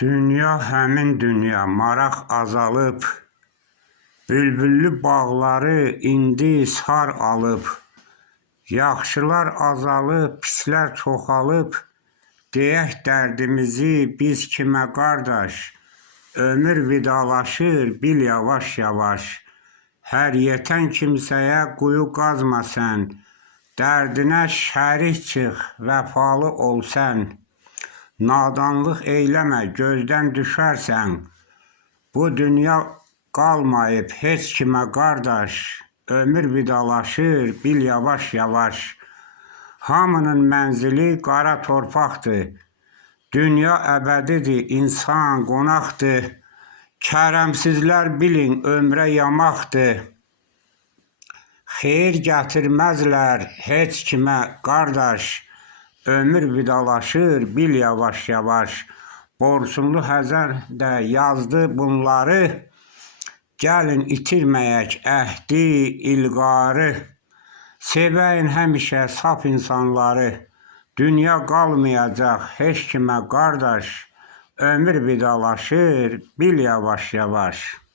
Dünya həmin dünya, maraq azalıb. Bülbüllü bağları indi sar alıb. Yaxşılar azalıb, pislər çoxalıb. Deyək dərdimizi biz kimə qardaş? Ömür vidalaşır bil yavaş-yavaş. Hər yetən kimsəyə quyu qazma sən. Dərdinə şərik çıx, vəfalı ol sən. Nadanlıq eyləmə, gözdən düşərsən. Bu dünya qalmayıb heç kimə qardaş. Ömür vidalaşır bil yavaş-yavaş. Hamının mənzili qara torpaqdır. Dünya əbədidir, insan qonaqdır. Kərəmsizlər bilin ömrə yamaqdır. Xeyir gətirməzlər heç kimə qardaş. Ömür vidalaşır bil yavaş-yavaş. Borçumlu Həzər də yazdı bunları. Gəlin itirməyək əhdi, ilqarı. Sevəyin həmişə saf insanları. Dünya qalmayacaq heç kimə qardaş. Ömür vidalaşır bil yavaş-yavaş.